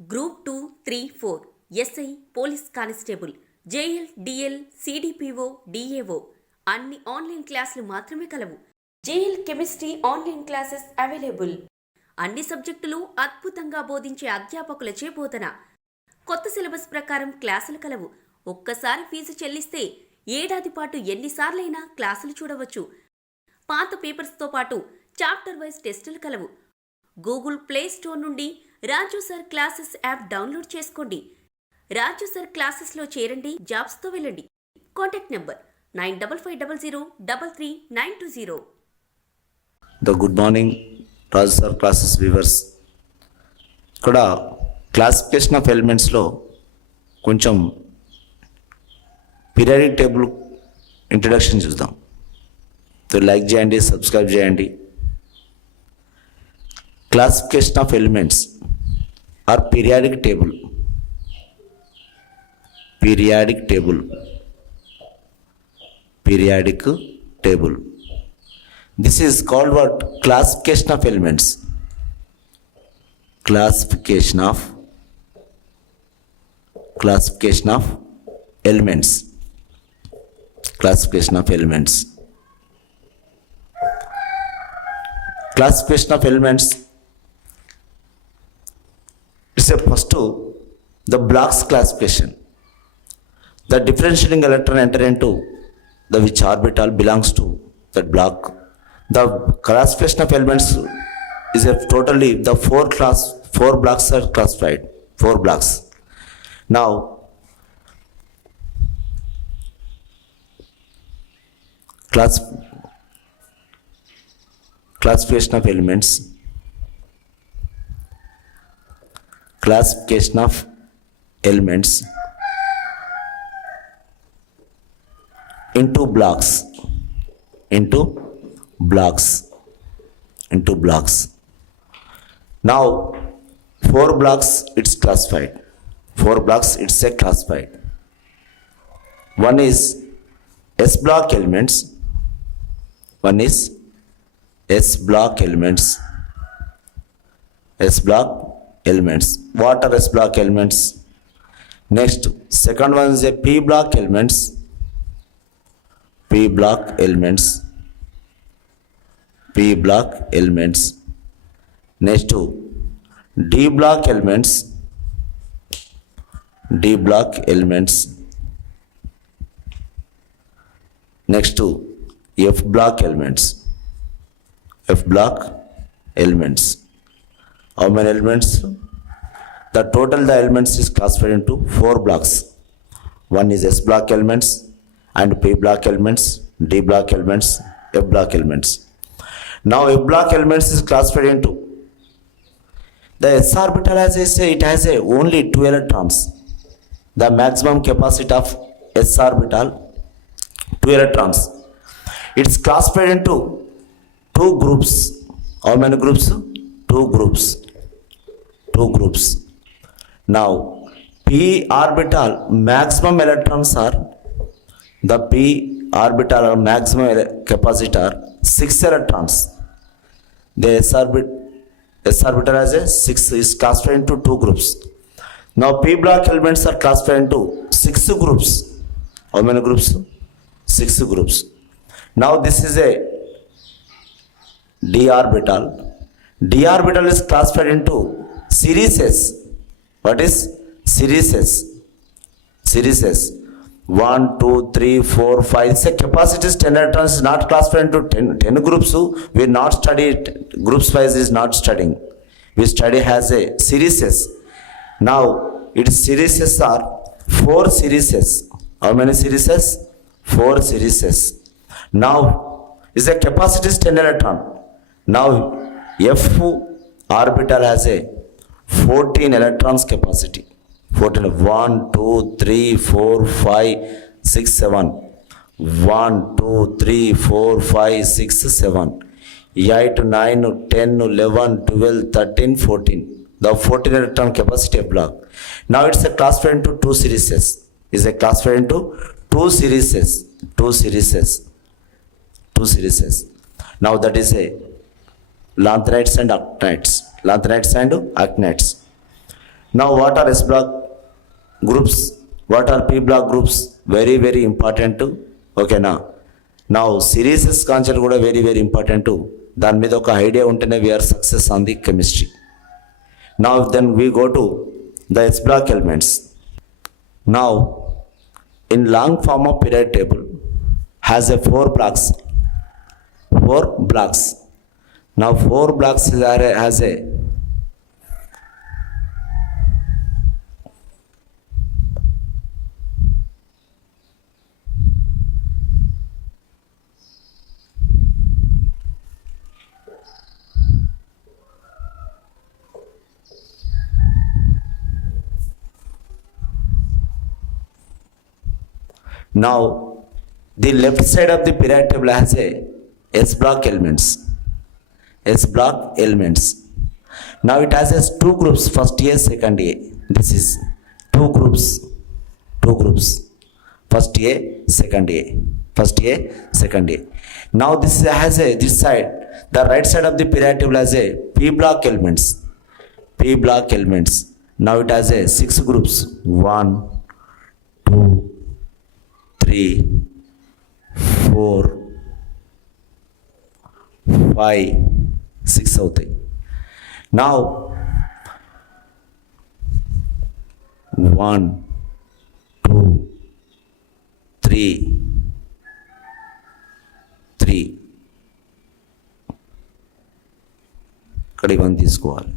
Group 2, 3, 4 SI police constable JL DL CDPO DAO అన్ని online క్లాసులు మాత్రమే కలవు. JL chemistry online classes available. అన్ని సబ్జెక్టులు అద్భుతంగా బోధించే అధ్యాపకులచే బోధన. కొత్త సిలబస్ ప్రకారం క్లాసులు కలవు. ఒక్కసారి ఫీజు చెల్లిస్తే ఏడాది పాటు ఎన్నిసార్లైనా క్లాసులు చూడవచ్చు. పాత పేపర్స్తో పాటు చాప్టర్ వైజ్ టెస్టులు కలవు. గూగుల్ ప్లే స్టోర్ నుండి Raju sir classes app download చేసుకోండి. రాజు సర్ క్లాసెస్లో చేరండి, జాబ్స్తో వెళ్ళండి. Contact number 9550333920. Good morning Raju sir classes viewers. ఇక్కడ క్లాసిఫికేషన్ ఆఫ్ ఎలిమెంట్స్లో కొంచెం పీరియాడిక్ టేబుల్ ఇంట్రడక్షన్ చూద్దాం. లైక్ చేయండి, సబ్స్క్రైబ్ చేయండి. Classification of elements or periodic table. Periodic table, periodic table. This is called what? Classification of elements. Classification of elements. Classification of elements. Classification of elements. It's a first to the blocks classification. The differentiating electron enter into the which orbital belongs to that block. The classification of elements is a totally the four blocks are classified. 4 blocks. Now classification of elements. Classification of elements into blocks. Into blocks. Now 4 blocks it's classified. 4 blocks it's a classified. One is S block elements. One is S block elements. S block elements. What are S block elements? Next, second one is a P block elements. P block elements. P block elements. Next to D block elements. D block elements. Next to F block elements. F block elements. How many elements? The total the elements is classified into 4 blocks. One is S block elements and P block elements, D block elements, F block elements. Now F block elements is classified into the S orbital, as I say, it has only 2 electrons. The maximum capacity of S orbital 2 electrons. It's classified into 2 groups. How many groups? 2 groups. 2 groups. Now P orbital maximum electrons are the P orbital or maximum capacity are 6 electrons. The S orbital has a 6 is classified into 2 groups. Now P block elements are classified into 6 groups. How many groups? 6 groups. Now this is a D orbital. D orbital is classified into series S. What is series S? Series S. 1, 2, 3, 4, 5. Say capacity is 10 electrons is not classified into 10 groups. We not study it. Groups wise is not studying. We study has a series S. Now its series S are 4 series S. How many series S? 4 series S. Now is the capacity is 10 electron. Now F orbital has a 14 electrons capacity. 14. 1, 2, 3, 4, 5, 6, 7. 1, 2, 3, 4, 5, 6, 7. 8, 9, 10, 11, 12, 13, 14. The 14 electron capacity of block. Now it's a classified into 2 series. Is a classified into 2 series. 2 series. 2 series. Now that is a lanthanides and actinides. Lanthanides and actinides. Now what are S block groups? What are P block groups? Very very important too. Okay na. Now series concept kuda very very important too. దాని మీద ఒక idea ఉంటేనే we are success on the chemistry. Now then we go to the S block elements. Now in long form of periodic table has a 4 blocks. 4 blocks. Now 4 blocks has a Now, the left side of the periodic table has a S block elements. S block elements. Now it has 2 groups, first A, second A. This is 2 groups. 2 groups. First A, second A. First A, second A. Now this has this side, the right side of the periodic table has a P block elements. P block elements. Now it has a 6 groups. 1, 2, 3, 4, 5, 6 అవుతాయి. Now 1, 2, 3, 3 ఇక్కడ 1 తీసుకోవాలి.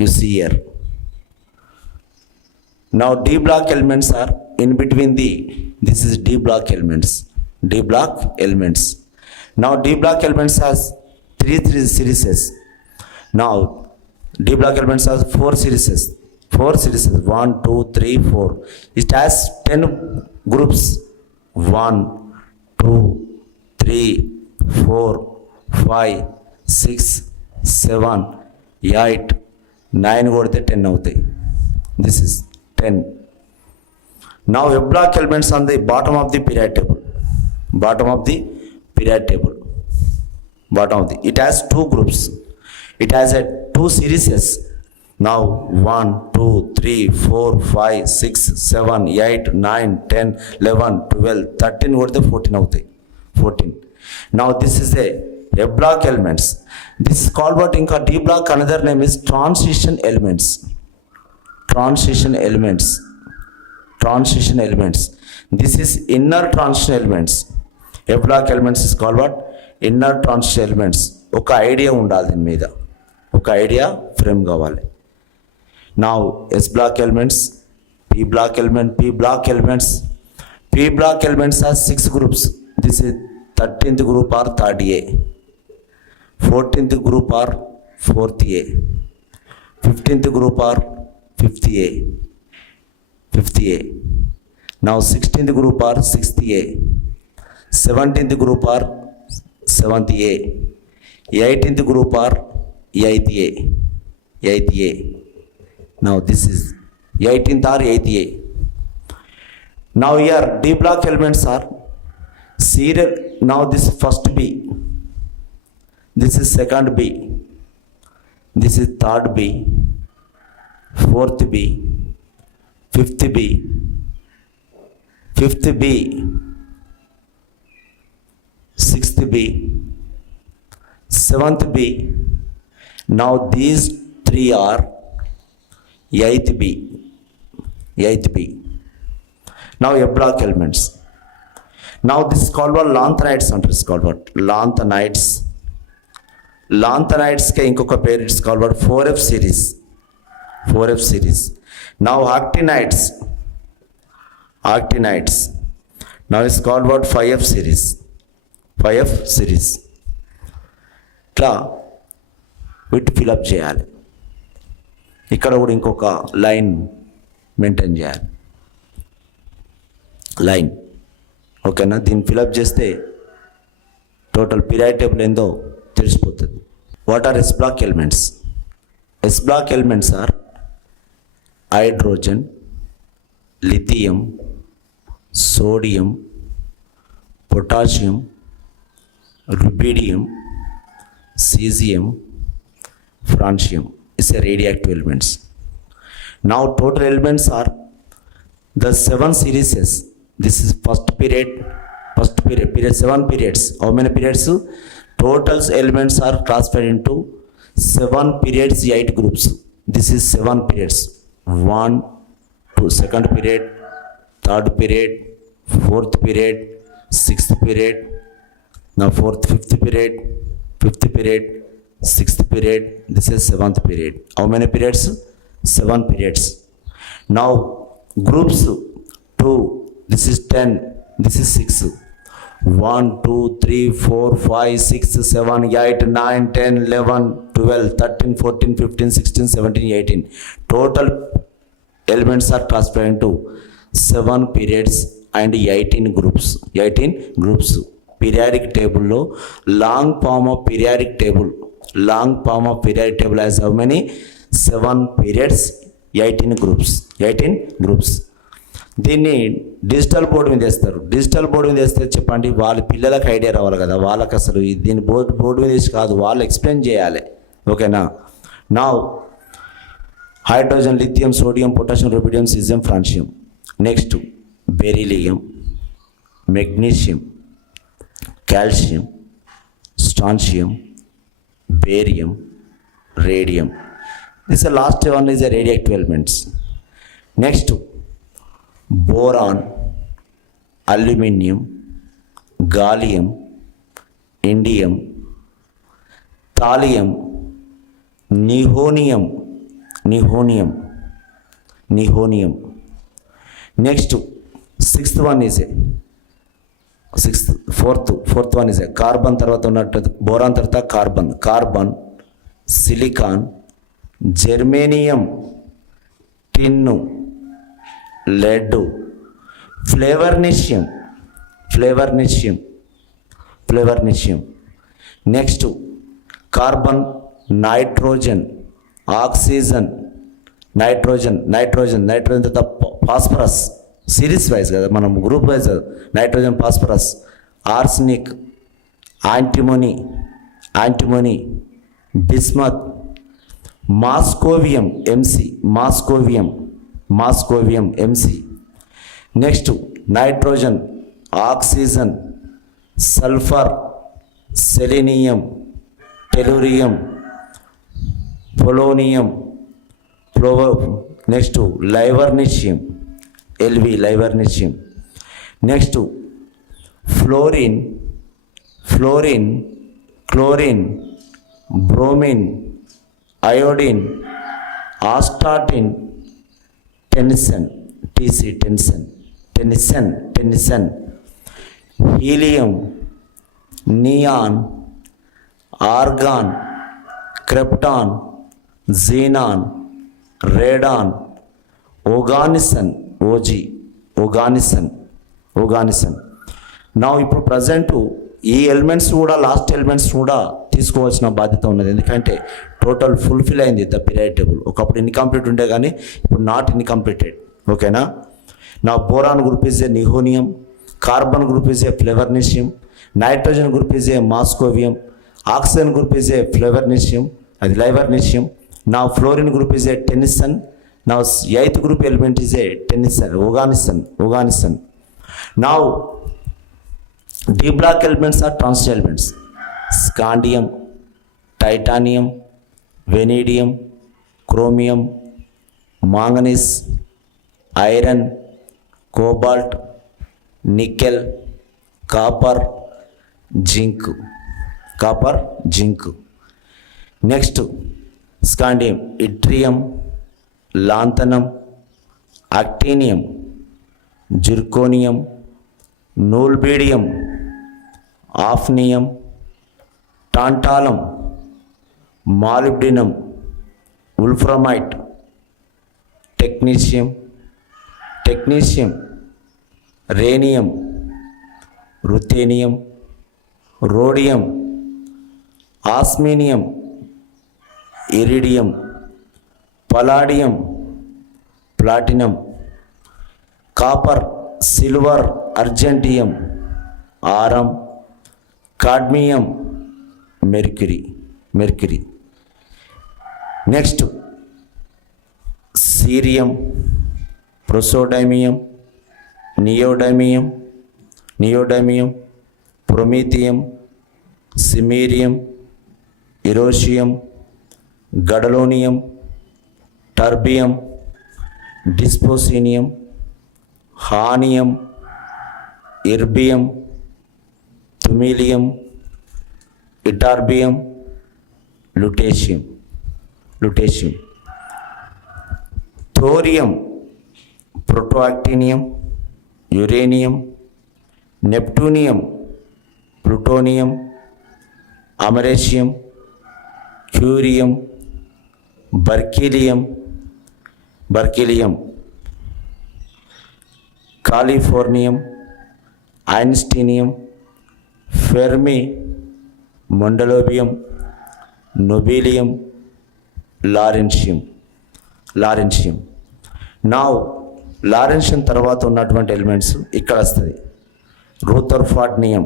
You see here. Now D block elements are in between this is D block elements. D block elements. Now D block elements has 3 series. Now D block elements has 4 series. 4 series. 1, 2, 3, 4. It has 10 groups. 1, 2, 3, 4, 5, 6, 7, 8, 9 కొడితే 10 అవుతాయి. This is 10. Now F block elements on the bottom of the periodic table. Bottom of the periodic table. Bottom of the. It has 2 groups. It has 2 series. Now 1, 2, 3, 4, 5, 6, 7, 8, 9, 10, 11, 12, 13 కొడితే 14 అవుతాయి. 14. Now this is a F block elements. This is called what inka D block another name is transition elements. Transition elements. Transition elements. This is inner transition elements. F block elements is called what? Inner transition elements. ఒక idea ఉండాలి దీని మీద. ఒక idea frame కావాలి. Now S block elements, P block element, P block elements. P block elements has 6 groups. This is 13th group or 3rd A. 14th group or 4th A. 15th group or 5th A. 5th A. Now 16th group or 6th A. 17th group or 7th A. 18th group or 8th A. 8th A. Now this is 18th or 8th A. Now here D block elements are serial. Now this is first B. This is second B. This is third B. Fourth B. Fifth B. Fifth B. Sixth B. Seventh B. Now these 3 are 8th B. 8th B. Now F block elements. Now this is called what? Lanthanides. It's called what? Lanthanides. Lanthanides ke inkoka pair it's called what? 4F series. 4F series. Now actinides. Actinides. Now it's called what? 5F series. 5F series. ఇట్లా వీటి fill up చేయాలి. ఇక్కడ కూడా ఇంకొక line maintain చేయాలి. Line ఓకేనా? దీన్ని fill up చేస్తే టోటల్ పీరియాడిక్ టేబుల్ ఏందో తెలిసిపోతుంది. What are S block elements? S block elements are hydrogen, lithium, sodium, potassium, rubidium, cesium, francium is a radioactive elements. Now total elements are the 7 series. This is first period 7 periods. How many periods? Total elements are classified into 7 periods, 8 groups. This is 7 periods. 1 to second period, third period, fourth period, sixth period, now fifth period, sixth period. This is 7th period. How many periods? 7 periods. Now groups 2, this is 10, this is 6. 1, 2, 3, 4, 5, 6, 7, 8, 9, 10, 11, 12, 13, 14, 15, 16, 17, 18. Total elements are classified into 7 periods and 18 groups. 18 groups. Periodic table lo long form of periodic table. Long form of periodic table has how many? 7 periods, 18 groups. 18 groups. దీన్ని digital board మీద వేస్తారు. Digital board మీద వేస్తే చెప్పండి, వాళ్ళ పిల్లలకు idea రావాలి కదా, వాళ్ళకి అసలు దీన్ని బోర్డు మీద వేసి కాదు, వాళ్ళు ఎక్స్ప్లెయిన్ చేయాలి. ఓకేనా? నా hydrogen, lithium, sodium, potassium, rubidium, caesium, francium. Next beryllium, magnesium, calcium, strontium, barium, radium. This last one is a radioactive elements. Next boron, aluminium, gallium, indium, thallium, nihonium. Next sixth one is fourth one is carbon. తర్వాత ఉన్నట్టు boron తర్వాత carbon, silicon, germanium, tin, lead, flavornicium. Next carbon, nitrogen, oxygen, nitrogen the phosphorus series wise kada manam group wise nitrogen, phosphorus, arsenic, antimony, bismuth, moscovium, Mc. Next nitrogen, oxygen, sulfur, selenium, tellurium, polonium, next livernium, Lv, livernium. Next fluorine, chlorine, bromine, iodine, astatine, Tennyson, helium, neon, argon, krypton, xenon, radon, oganisson. నా ఇప్పుడు present ఈ elements కూడా last elements కూడా తీసుకోవాల్సిన బాధ్యత ఉన్నది. ఎందుకంటే total fulfil అయింది ద పీరియడ్ టేబుల్. ఒకప్పుడు ఇన్కంప్లీట్ ఉండే కానీ ఇప్పుడు నాట్ ఇన్కంప్లీటెడ్. ఓకేనా? నా boron group is a nihonium, carbon group is a flerovium, nitrogen group is a moscovium, oxygen group is a flerovium, అది లైవర్నిషియం. నా fluorine group is a tennessine. నా eighth group element is a tennessine, oganesson. Now D block elements are transition elements. Scandium, titanium, vanadium, chromium, manganese, iron, cobalt, nickel, copper, zinc. Next scandium, yttrium, lanthanum, actinium, zirconium, nulbidium, hafnium, tantalum, molybdenum, wolframite, technetium, rhenium, ruthenium, rhodium, osmium, iridium, palladium, platinum, copper, silver, argentum, aurum, cadmium, mercury. Next cerium, praseodymium, neodymium, promethium, samarium, europium, gadolinium, terbium, dysprosium, holmium, erbium, thulium, ytterbium, lutetium. Thorium, protactinium, uranium, neptunium, plutonium, americium, curium, berkelium, californium, einsteinium, fermium, mendelevium, nobelium, lawrencium. నా lawrencium తర్వాత ఉన్నటువంటి elements ఇక్కడ వస్తుంది. రూథర్ఫార్డ్నియం,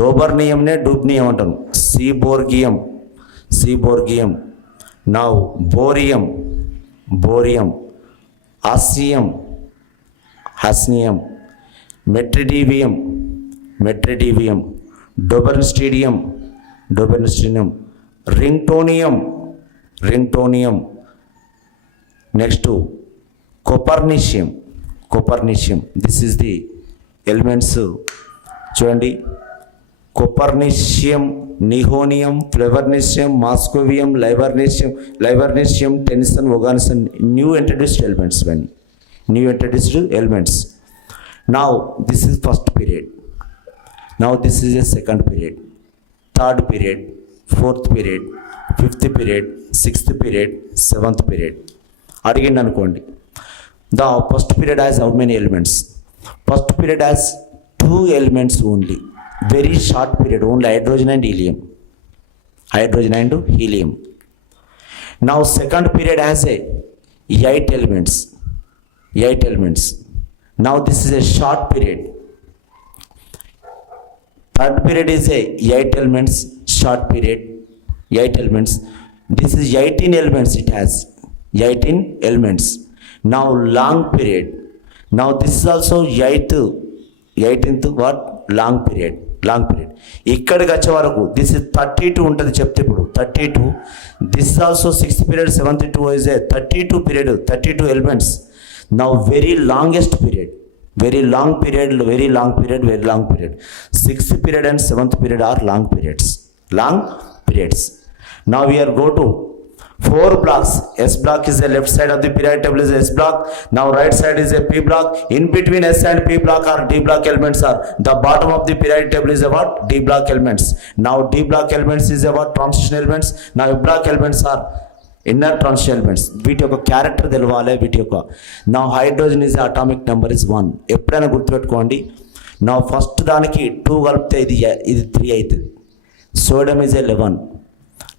డోబర్నియంనే డూబ్నియం అంటాను. Seaborgium. నా bohrium, hassium, meitnerium, darmstadtium, roentgenium. Next copernicium. This is the elements చూడండి. Copernicium, nihonium, flerovium, moscovium, livermorium, tennessine, oganesson, new introduced elements. Now this is first period. Now this is a second period, third period, fourth period, fifth period, sixth period, seventh period. అడిగిండి అనుకోండి. The first period has how many elements? First period has 2 elements only. Very short period, only hydrogen and helium. Now second period has a 8 elements. Now this is a short period. Third period is a 8 elements, short period, 8 elements. This is 18 elements, it has 18 elements. Now long period. Now this is also 18th what? Long period. ఇక్కడికి వచ్చే వరకు this is 32 ఉంటుంది చెప్తే ఇప్పుడు 32. This is also 6th period, 72 is a 32 period, 32 elements. Now very long period. 6th period and 7th period are long periods. Now we are go to 4 blocks. S block is the left side of the periodic table is S block. Now right side is a P block. In between S and P block are D block elements are. The bottom of the periodic table is about D block elements. Now D block elements is about transition elements. Now F block elements are inner transition elements. వీటి యొక్క character తెలవాలి. వీటి యొక్క నా hydrogen is atomic number is 1. ఎప్పుడైనా గుర్తుపెట్టుకోండి. నా first దానికి 2 కలిపితే ఇది 3 అవుతుంది. Sodium is 11.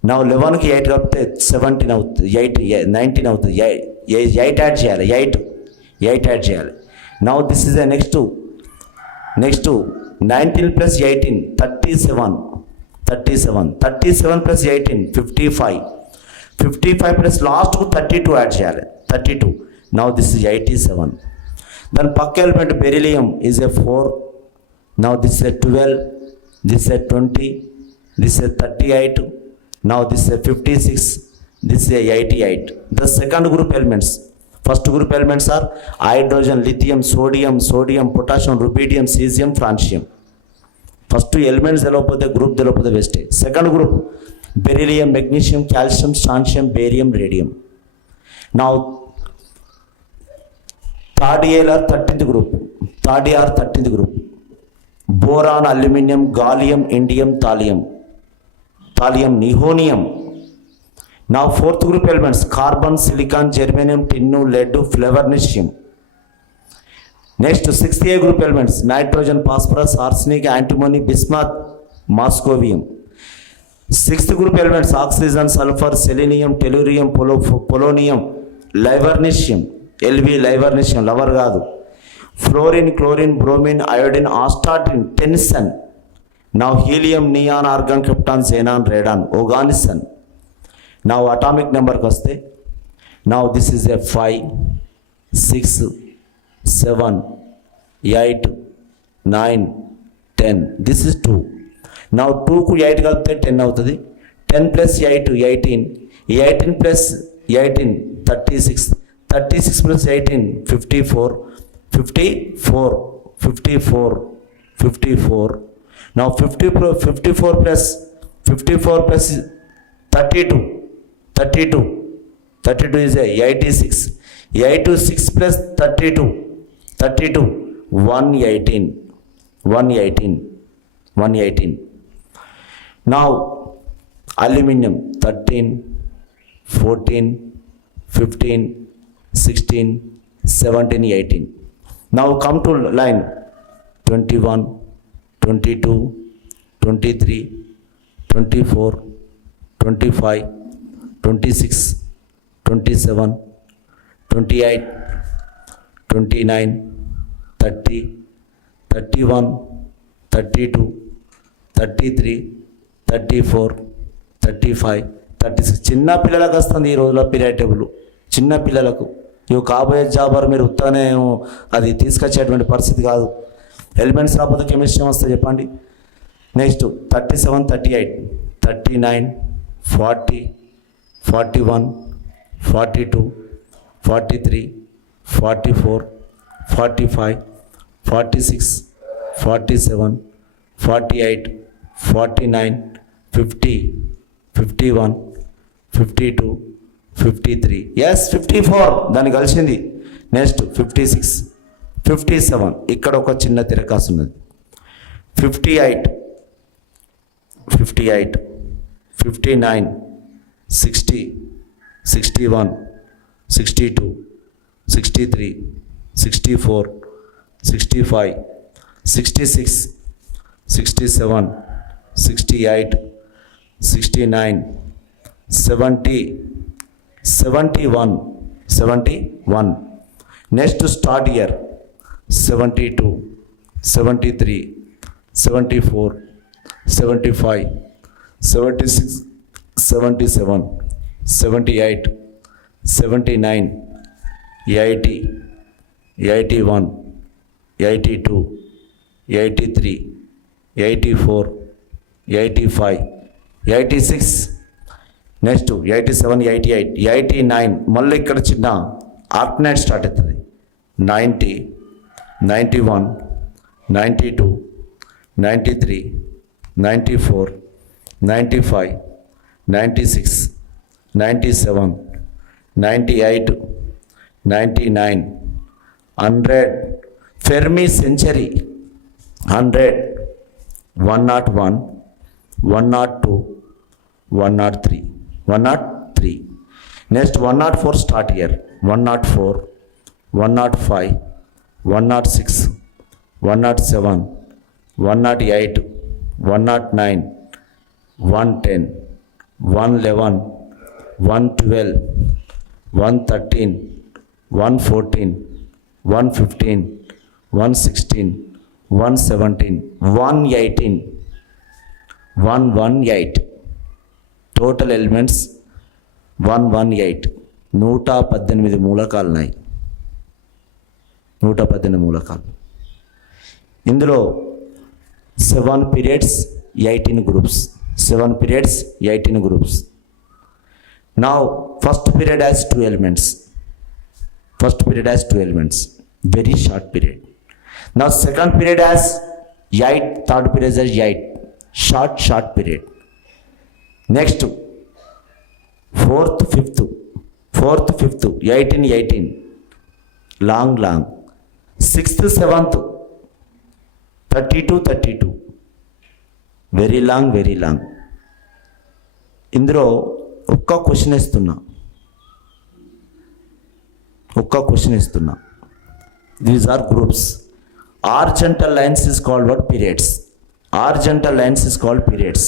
నా 11కి 8 కలిపితే 17 అవుతుంది. 19 అవుతుంది. 8 యాడ్ చేయాలి. 8 యాడ్ చేయాలి. నా this is next 19 plus 18 37 plus 18 55 plus last 32 add చేయాలి. 32. Now this is 87. Then పక్క element beryllium is a 4. Now this is a 12. This is a 20. This is a 38. Now this is a 56. This is a 88. The second group elements. First group elements are hydrogen, lithium, sodium, potassium, rubidium, cesium, francium. First 2 elements తెలియకపోతే group తెలియకపోతే వేస్టే. Second group beryllium, magnesium, calcium, strontium, barium, radium. Now third year 13th group. Boron, aluminum, gallium, indium, thallium, nihonium. Now fourth group elements carbon, silicon, germanium, tin, lead, flevornicium. Next 6th year group elements nitrogen, phosphorus, arsenic, antimony, bismuth, moscovium. 6th group elements oxygen, sulfur, selenium, tellurium, polonium, livermorium, LV livermorium, lover కాదు. Fluorine, chlorine, bromine, iodine, astatine, tennessine. Now helium, neon, argon, krypton, xenon, radon, oganesson. Now atomic నెంబర్కి వస్తే, now this is a 5, 6, 7, 8, 9, 10. This is 2. Now 2కు 8 కలిపితే 10 అవుతుంది. 10 + 8 18. 18 + 18 36. 36 + 18 54. 54. Now 54 plus 32. 32 is a 86. 86 plus 32. 118. 118. Now aluminum 13, 14, 15, 16, 17, 18. Now come to line 21, 22, 23, 24, 25, 26, 27, 28, 29, 30, 31, 32, 33, 34, 35, 36. చిన్న పిల్లలకు వస్తుంది ఈ రోజుల్లో పీరియడ్ టేబుల్. చిన్న పిల్లలకు ఇవి కాబోయే జాబర్ మీరు ఉత్తనే అది తీసుకొచ్చేటువంటి పరిస్థితి కాదు. ఎలిమెంట్స్ రాకపోతే కెమిస్ట్రీ వస్తే చెప్పండి. నెక్స్ట్ 37, 38, 39, 40, 41, 42, 43, 44, 45, 46, 47, 48, 49, 50, 51, 52, 53. ఎస్ 54 దాన్ని కలిసింది. నెక్స్ట్ 56, 57 ఇక్కడ ఒక చిన్న తిరకాసు ఉన్నది. 58, 59, 60, 61, 62, 63, 64, 65, 66, 67, 68, 69, 70, 71. Next start year 72, 73, 74, 75, 76, 77, 78, 79, 80, 81, 82, 83, 84, 85, 86. నెక్స్ట్ 87, 88, 89. మళ్ళీ ఇక్కడ చిన్న ఆల్టర్నేట్ స్టార్ట్ అవుతుంది. 90, 91, 92, 93, 94, 95, 96, 97, 98, 99, 100. Fermi century 100, 101, 102, 103. Next 104 start here. 104, 105, 106, 107, 108, 109, 110, 111, 112, 113, 114, 115, 116, 117, 118, 118. Total elements 118. 118 మూలకాలు ఉన్నాయి. 118 మూలకాలు. ఇందులో 7 periods, 18 groups. 7 periods, 18 groups. Now first period has 2 elements. Very short period. Now second period has 8. Third period has 8. Short period. Next fourth, fifth, 18, long. Sixth, seventh, 32, very long. ఇందులో ఒక్క question ఇస్తున్నా. These are groups. Horizontal lines is called what? Periods. Horizontal lines is called periods.